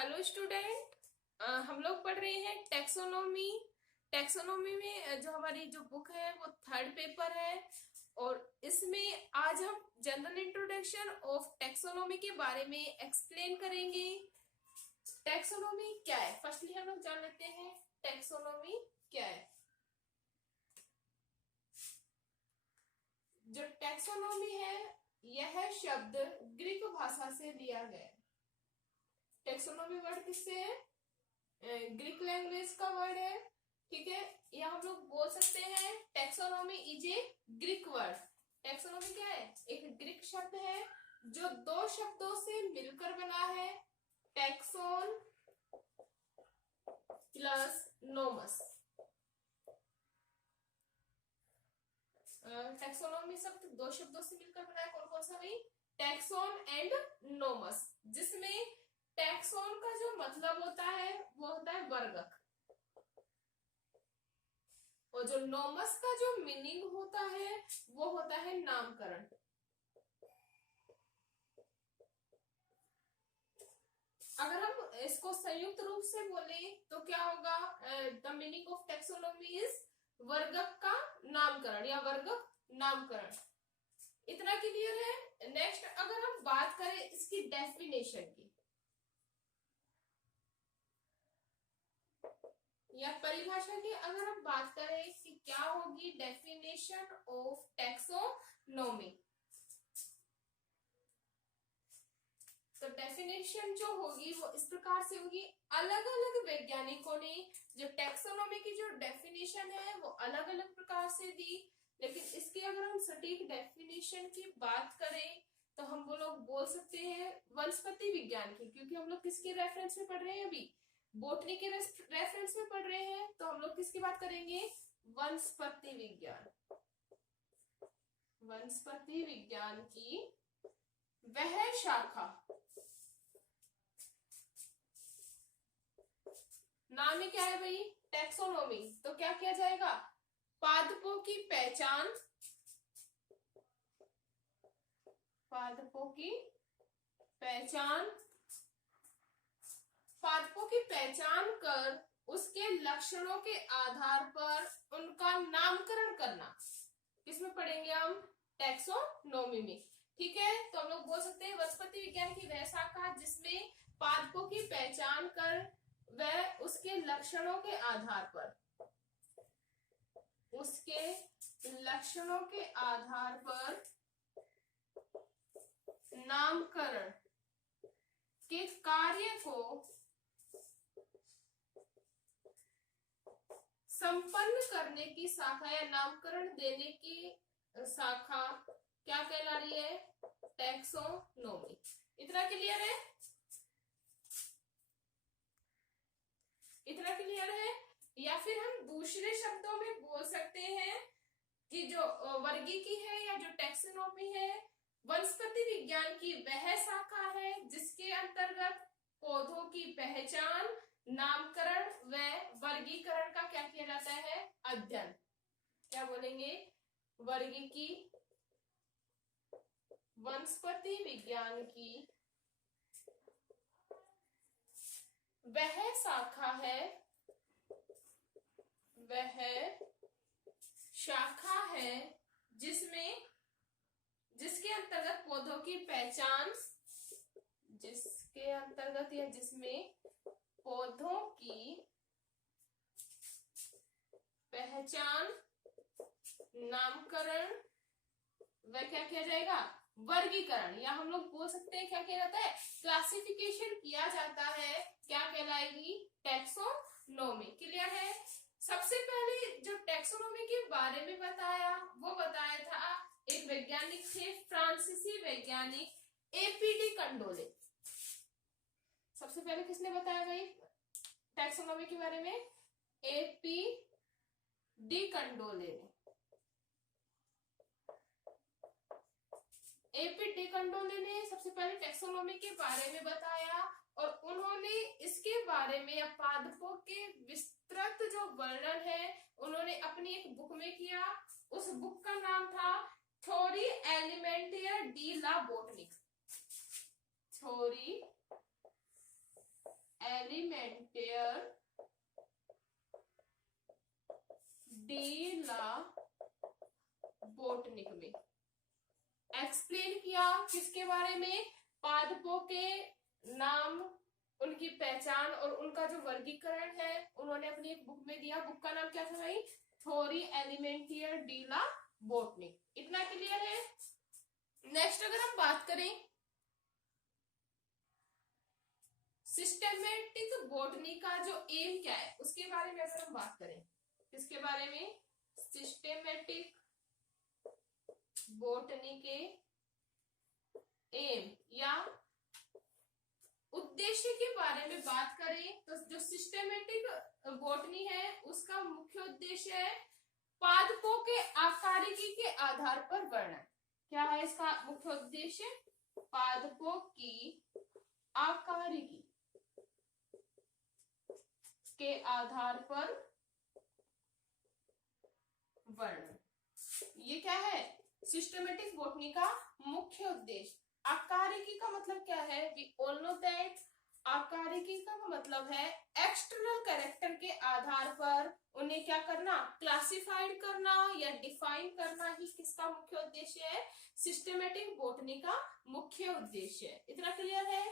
Hello student. हम लोग पढ़ रहे हैं टेक्सोनोमी। टेक्सोनोमी में जो हमारी जो बुक है वो थर्ड पेपर है और इसमें आज हम जनरल इंट्रोडक्शन ऑफ टेक्सोनोमी के बारे में एक्सप्लेन करेंगे। टेक्सोनोमी क्या है, फर्स्टली हम लोग जान लेते हैं टेक्सोनोमी क्या है। जो टेक्सोनोमी है यह शब्द ग्रीक भाषा से लिया गया है। टेक्सोनोमी वर्ड किससे है? ग्रीक लैंग्वेज का वर्ड है। ठीक है, या हम लोग बोल सकते हैं taxonomy is a Greek word. Taxonomy क्या है? एक ग्रीक शब्द है जो दो शब्दों से मिलकर बना है, टेक्सोन प्लस नोमस। टेक्सोनोमी शब्द दो शब्दों से मिलकर बना है, कौन कौन सा भाई? टेक्सोन एंड नोमस, जिसमें टेक्सोन का जो मतलब होता है वो होता है वर्गक, और जो नोमस का जो मीनिंग होता है वो होता है नामकरण। अगर हम इसको संयुक्त रूप से बोले तो क्या होगा? The meaning of taxonomy is वर्गक का नामकरण या वर्गक नामकरण। इतना क्लियर है। नेक्स्ट अगर हम बात करें इसकी डेफिनेशन की या परिभाषा की, अगर हम बात करें कि क्या होगी डेफिनेशन ऑफ टेक्सोनोमी, तो डेफिनेशन जो होगी वो इस प्रकार से होगी। अलग अलग वैज्ञानिकों ने जो टेक्सोनोमी की जो डेफिनेशन है वो अलग अलग प्रकार से दी, लेकिन इसकी अगर हम सटीक डेफिनेशन की बात करें तो हम वो लोग बोल सकते हैं वनस्पति विज्ञान की, क्योंकि हम लोग किसके रेफरेंस में पढ़ रहे हैं? अभी बोटनी के रेफरेंस में पढ़ रहे हैं, तो हम लोग किसकी बात करेंगे? वनस्पति विज्ञान। वनस्पति विज्ञान की वह शाखा, नाम ही क्या है भाई? टेक्सोनोमी। तो क्या किया जाएगा? पादपों की पहचान, पादपों की पहचान, पादपों की पहचान कर उसके लक्षणों के आधार पर उनका नामकरण करना, किसमें पढ़ेंगे हम? टेक्सोनोमी में। ठीक है, तो हम लोग बोल सकते हैं वनस्पति विज्ञान की वह शाखा जिसमें पादपों की पहचान कर वह उसके लक्षणों के आधार पर, उसके लक्षणों के आधार पर नामकरण के कार्य को संपन्न करने की शाखा या नामकरण देने की शाखा क्या कहला रही है? टेक्सोनोमी। इतना क्लियर है? इतना क्लियर है? या फिर हम दूसरे शब्दों में बोल सकते हैं कि जो वर्गीकी है या जो टेक्सोनोमी है वनस्पति विज्ञान की वह शाखा है जिसके अंतर्गत पौधों की पहचान, नामकरण व वर्गीकरण का क्या किया जाता है? अध्ययन। क्या बोलेंगे? वर्गीकी वनस्पति विज्ञान की वह शाखा है, वह शाखा है जिसमें, जिसके अंतर्गत पौधों की पहचान, जिसके अंतर्गत या जिसमें पौधों की पहचान, नामकरण वह क्या किया जाएगा? वर्गीकरण, या हम लोग बोल सकते हैं क्या किया जाता है? क्लासिफिकेशन किया जाता है। क्या कहलाएगी? टेक्सोनोमी। क्लियर है? सबसे पहले जो टेक्सोनोमी के बारे में बताया वो बताया था एक वैज्ञानिक थे, फ्रांसीसी वैज्ञानिक एपीडी कंडोले। सबसे पहले किसने बताया भाई टैक्सोनॉमी के बारे में? एपीडी कंडोले ने। एपीडी कंडोले ने सबसे पहले टैक्सोनॉमी के बारे में बताया और उन्होंने इसके बारे में या पादपों के विस्तृत जो वर्णन है उन्होंने अपनी एक बुक में किया। उस बुक का नाम था थ्योरी एलिमेंटियर डी ला बोटनिक। थ्योरी एलिमेंटियर डी ला बोटनिक में एक्सप्लेन किया किसके बारे में, पादपों के नाम, उनकी पहचान और उनका जो वर्गीकरण है उन्होंने अपनी एक बुक में दिया। बुक का नाम क्या था भाई, थ्योरी एलिमेंटियर डी ला बोटनिक। इतना क्लियर है। नेक्स्ट अगर हम बात करें सिस्टेमेटिक बॉटनी का जो एम क्या है उसके बारे में अगर हम बात करें, किसके बारे में, सिस्टेमेटिक बॉटनी के एम या उद्देश्य के बारे में बात करें तो जो सिस्टेमेटिक बॉटनी है उसका मुख्य उद्देश्य है पादपों के आकारिकी के आधार पर वर्णन। क्या है इसका मुख्य उद्देश्य, पादपों की आकारिकी के आधार पर वर्णन। ये क्या है, सिस्टेमेटिक बॉटनी का मुख्य उद्देश्य। आकारिकी का मतलब क्या है, वी ऑल नो दैट आकारिकी का मतलब है एक्सटर्नल कैरेक्टर के आधार पर उन्हें क्या करना, क्लासिफाइड करना या डिफाइन करना ही किसका मुख्य उद्देश्य है, सिस्टेमेटिक बॉटनी का मुख्य उद्देश्य है। इतना क्लियर है।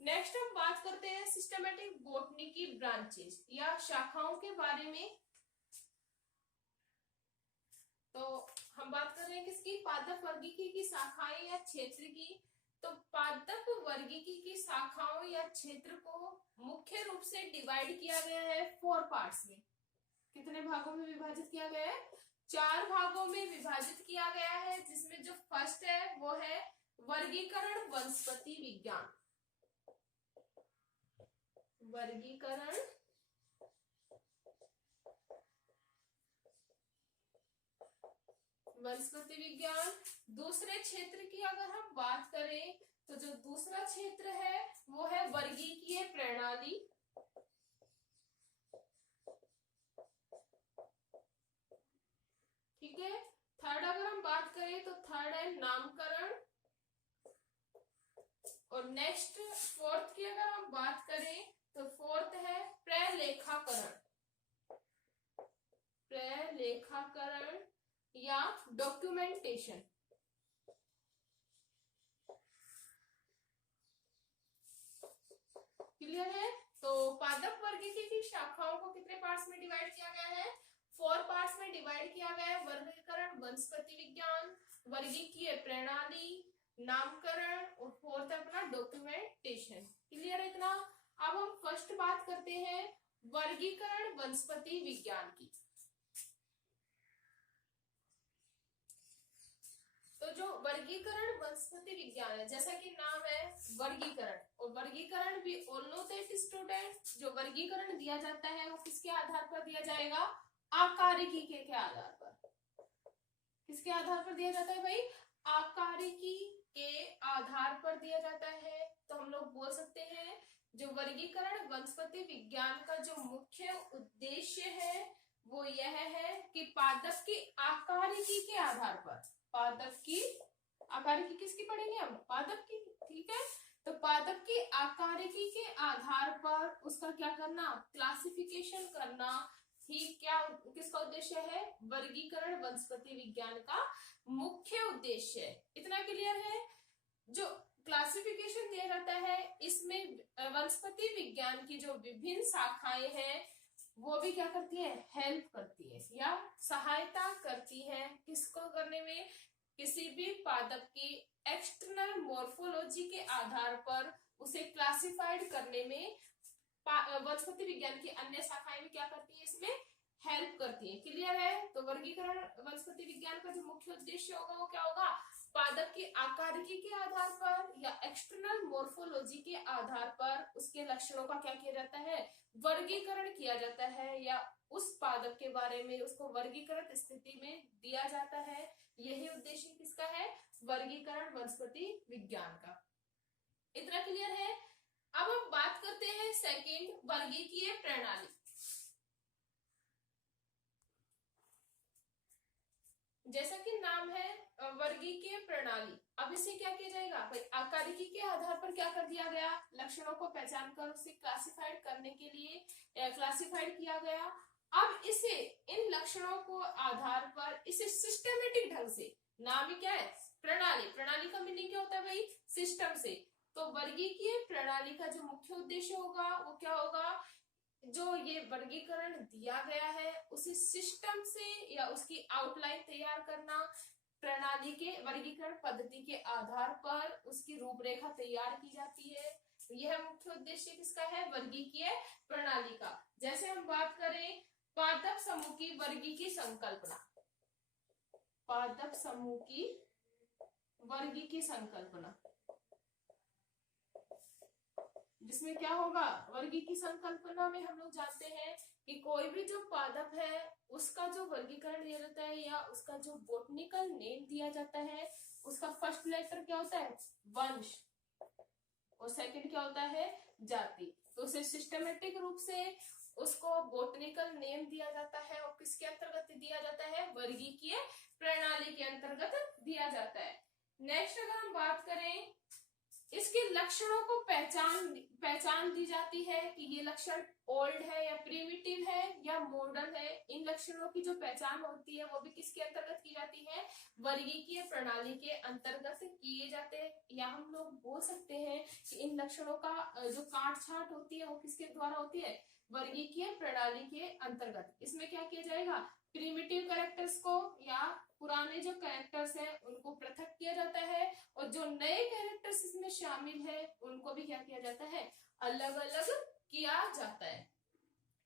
नेक्स्ट हम बात करते हैं सिस्टेमेटिक बॉटनी की ब्रांचेस या शाखाओं के बारे में। तो हम बात कर रहे हैं किसकी, पादप वर्गीकी की शाखाएं या क्षेत्र की। तो पादप वर्गीकी की शाखाओं या क्षेत्र को मुख्य रूप से डिवाइड किया गया है 4 पार्ट्स में। कितने भागों में विभाजित किया गया है, 4 भागों में विभाजित किया गया है, जिसमें जो फर्स्ट है वो है वर्गीकरण वनस्पति विज्ञान। वर्गीकरण वनस्पति विज्ञान। दूसरे क्षेत्र की अगर हम बात करें तो जो दूसरा क्षेत्र है वो है वर्गीकीय प्रणाली। ठीक है। थर्ड अगर हम बात करें तो थर्ड है नामकरण। और नेक्स्ट फोर्थ की अगर हम बात करें तो फोर्थ है प्रलेखाकरण। प्रलेखाकरण या डॉक्यूमेंटेशन। क्लियर है। तो पादप वर्गीकी की शाखाओं को कितने पार्ट्स में डिवाइड किया गया है, 4 पार्ट्स में डिवाइड किया गया है। वर्गीकरण वनस्पति विज्ञान, वर्गीकीय प्रणाली, नामकरण और फोर्थ अपना डॉक्यूमेंटेशन। क्लियर है इतना। अब हम फर्स्ट बात करते हैं वर्गीकरण वनस्पति विज्ञान की। तो जो वर्गीकरण वनस्पति विज्ञान है, जैसा कि नाम है वर्गीकरण, और वर्गीकरण भी ऑल नो दैट स्टूडेंट, जो वर्गीकरण दिया जाता है वो किसके आधार पर दिया जाएगा, आकारिकी के आधार पर। किसके आधार पर दिया जाता है भाई, आकारिकी के आधार पर दिया जाता है। तो हम लोग बोल सकते हैं जो वर्गीकरण वनस्पति विज्ञान का जो मुख्य उद्देश्य है वो यह है कि पादप की आकारिकी के आधार पर, पादप की आकारिकी किसकी पढ़ेंगे हम, पादप की। ठीक है। तो पादप की आकारिकी के आधार पर उसका क्या करना, क्लासिफिकेशन करना ही क्या किसका उद्देश्य है, वर्गीकरण वनस्पति विज्ञान का मुख्य उद्देश्य है। इतना क्लियर है। जो क्लासिफिकेशन दिया जाता है इसमें वनस्पति विज्ञान की जो विभिन्न शाखाएं हैं वो भी क्या करती है, हेल्प करती है या सहायता करती है किसको करने में, किसी भी पादप की एक्सटर्नल मॉर्फोलॉजी के आधार पर उसे क्लासिफाइड करने में वनस्पति विज्ञान की अन्य शाखाएं भी क्या करती है, इसमें हेल्प करती है। क्लियर है। तो वर्गीकरण वनस्पति विज्ञान का जो मुख्य उद्देश्य होगा वो क्या होगा, पादप की आकारिकी के आधार पर या एक्सटर्नल मॉर्फोलॉजी के आधार पर उसके लक्षणों का क्या किया जाता है, वर्गीकरण किया जाता है या उस पादप के बारे में उसको वर्गीकृत स्थिति में दिया जाता है। यही उद्देश्य किसका है, वर्गीकरण वनस्पति विज्ञान का। इतना क्लियर है। अब हम बात करते हैं सेकंड, वर्गीकीय प्रणाली। जैसा कि नाम है वर्गीकीय प्रणाली। अब इसे क्या किया जाएगा भाई, आकारिकी के आधार पर क्या कर दिया गया, लक्षणों को पहचान कर उसे क्लासिफाइड करने के लिए क्लासिफाइड किया गया। अब इसे इन लक्षणों को आधार पर इसे सिस्टमेटिक ढंग से, नाम ही क्या है प्रणाली, प्रणाली का मीनिंग क्या होता है भाई सिस्टम से। तो वर्गीकीय प्रणाली का जो मुख्य उद्देश्य होगा वो क्या होगा, जो ये वर्गीकरण दिया गया है उसी सिस्टम से या उसकी आउटलाइन तैयार करना, प्रणाली के वर्गीकरण पद्धति के आधार पर उसकी रूपरेखा तैयार की जाती है। यह मुख्य उद्देश्य किसका है, वर्गीकीय प्रणाली का। जैसे हम बात करें पादप समूह की वर्गीकीय संकल्पना, पादप समूह की वर्गीकीय संकल्पना, जिसमें क्या होगा, वर्गीकीय संकल्पना में हम लोग जानते हैं कि कोई भी जो पादप है उसका जो वर्गीकरण दिया जाता है या उसका जो बोटनिकल नेम दिया जाता है, उसका फर्स्ट लेटर क्या होता है वंश और सेकंड क्या होता है जाति। तो उसे सिस्टमेटिक रूप से उसको बोटनिकल नेम दिया जाता है और किसके अंतर्गत दिया जाता है, वर्गीकीय प्रणाली के अंतर्गत दिया जाता है। नेक्स्ट अगर हम बात करें, इसके लक्षणों को पहचान दी जाती है कि ये लक्षण ओल्ड है या प्रिमिटिव है या मॉडर्न है। इन लक्षणों की जो पहचान होती है वो भी किसके अंतर्गत की जाती है, वर्गीकीय प्रणाली के अंतर्गत किए जाते हैं। या हम लोग बोल सकते हैं कि इन लक्षणों का जो काट छांट होती है वो किसके द्वारा होती है, वर्गीकीय प्रणाली के अंतर्गत। इसमें क्या किया जाएगा, प्रिमिटिव कैरेक्टर्स को या पुराने जो कैरेक्टर्स हैं उनको पृथक किया जाता है और जो नए कैरेक्टर्स इसमें शामिल है उनको भी क्या किया जाता है, अलग अलग किया जाता है।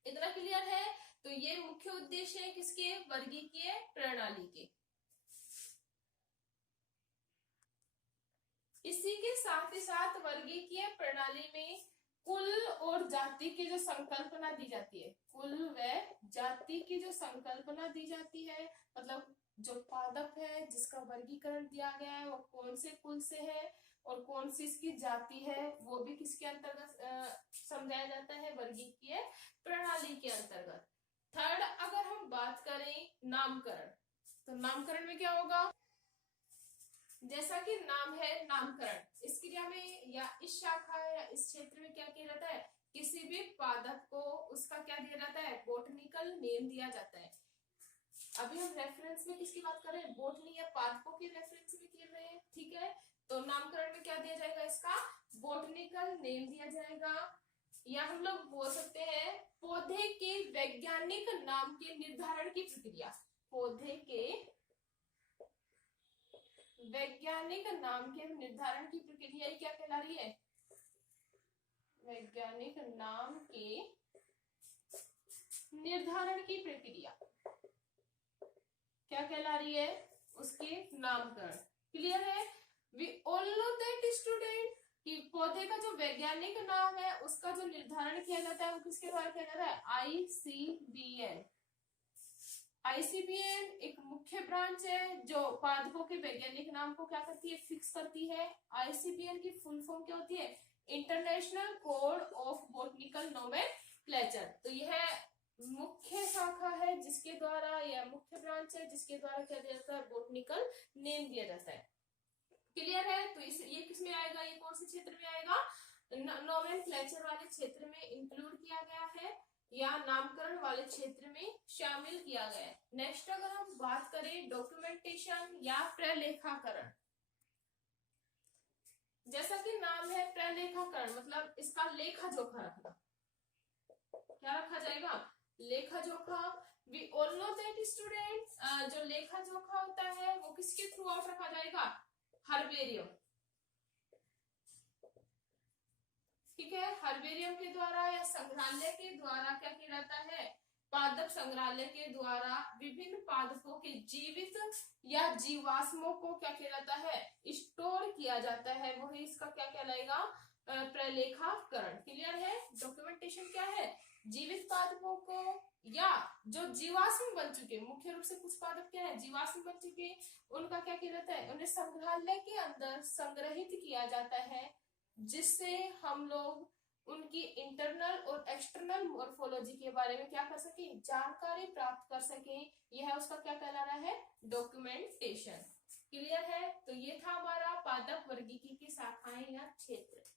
इतना क्लियर है। तो ये मुख्य उद्देश्य है किसके, वर्गीकीय प्रणाली के। इसी के साथ ही साथ वर्गीकीय प्रणाली में कुल और जाति की जो संकल्पना दी जाती है, कुल व जाति की जो संकल्पना दी जाती है, मतलब जो पादप है जिसका वर्गीकरण दिया गया है वो कौन से कुल से है और कौन सी इसकी जाति है, वो भी किसके अंतर्गत समझाया जाता है, वर्गीकीय प्रणाली के अंतर्गत। थर्ड अगर हम बात करें नामकरण, तो नामकरण में क्या होगा, जैसा कि नाम है नामकरण, इस क्रिया में या इस शाखा या इस क्षेत्र में क्या किया जाता है, किसी भी पादप को उसका क्या दिया जाता है, बोटनिकल नेम दिया जाता है। अभी हम रेफरेंस में किसकी बात कर रहे हैं, बोटनी या पादपों के रेफरेंस में कर रहे हैं, ठीक है। तो नामकरण में क्या दिया जाएगा, इसका बोटनिकल नेम दिया जाएगा। या हम लोग बोल सकते हैं पौधे के वैज्ञानिक नाम के निर्धारण की प्रक्रिया, पौधे के वैज्ञानिक नाम के निर्धारण की प्रक्रिया क्या कहला रही है, वैज्ञानिक नाम के निर्धारण की प्रक्रिया क्या कहला रही है, उसके नामकरण। क्लियर है। We all know that student कि पौधे का जो वैज्ञानिक नाम है उसका जो निर्धारण किया जाता है वो किसके द्वारा किया जाता है, आईसीबीएन। आईसीबीएन एक मुख्य ब्रांच है जो पादपों के वैज्ञानिक नाम को क्या करती है, फिक्स करती है। आईसीबीएन की फुल फॉर्म क्या होती है, international code of botanical nomenclature. तो यह मुख्य शाखा है जिसके द्वारा, या मुख्य ब्रांच है जिसके द्वारा क्या दिया जाता है, बॉटनिकल नेम दिया जाता है। क्लियर है। तो ये किसमें आएगा, ये कौन से क्षेत्र में आएगा, नोमेनक्लेचर वाले क्षेत्र में इंक्लूड किया गया है या नामकरण वाले क्षेत्र में शामिल किया गया है। नेक्स्ट अगर हम बात करें डॉक्यूमेंटेशन या प्रलेखाकरण, जैसा कि नाम है प्रलेखाकरण मतलब इसका लेखा जोखा रखना। क्या रखा जाएगा, लेखा जोखा। We all know that students, जो लेखा जोखा होता है वो किसके थ्रू आउट रखा जाएगा, हर्बेरियम। ठीक है, हर्बेरियम के द्वारा या संग्रहालय के द्वारा क्या किया जाता है, पादप संग्रहालय के द्वारा विभिन्न पादपों के जीवित या जीवाश्मों को क्या किया जाता है, स्टोर किया जाता है। वही इसका क्या कहलाएगा, प्रलेखाकरण। क्लियर है। डॉक्यूमेंटेशन क्या है, जीवित पादपों को या जो जीवाश्म बन चुके, मुख्य रूप से कुछ पादप क्या है जीवाश्म बन चुके, उनका क्या किया जाता है, उन्हें संग्रहालय के अंदर संग्रहित किया जाता है, जिससे हम लोग उनकी इंटरनल और एक्सटर्नल मॉर्फोलॉजी के बारे में क्या कर सके, जानकारी प्राप्त कर सके। यह उसका क्या कहला रहा है, डॉक्यूमेंटेशन। क्लियर है? तो ये था हमारा पादप वर्गीकी की शाखाएं या क्षेत्र।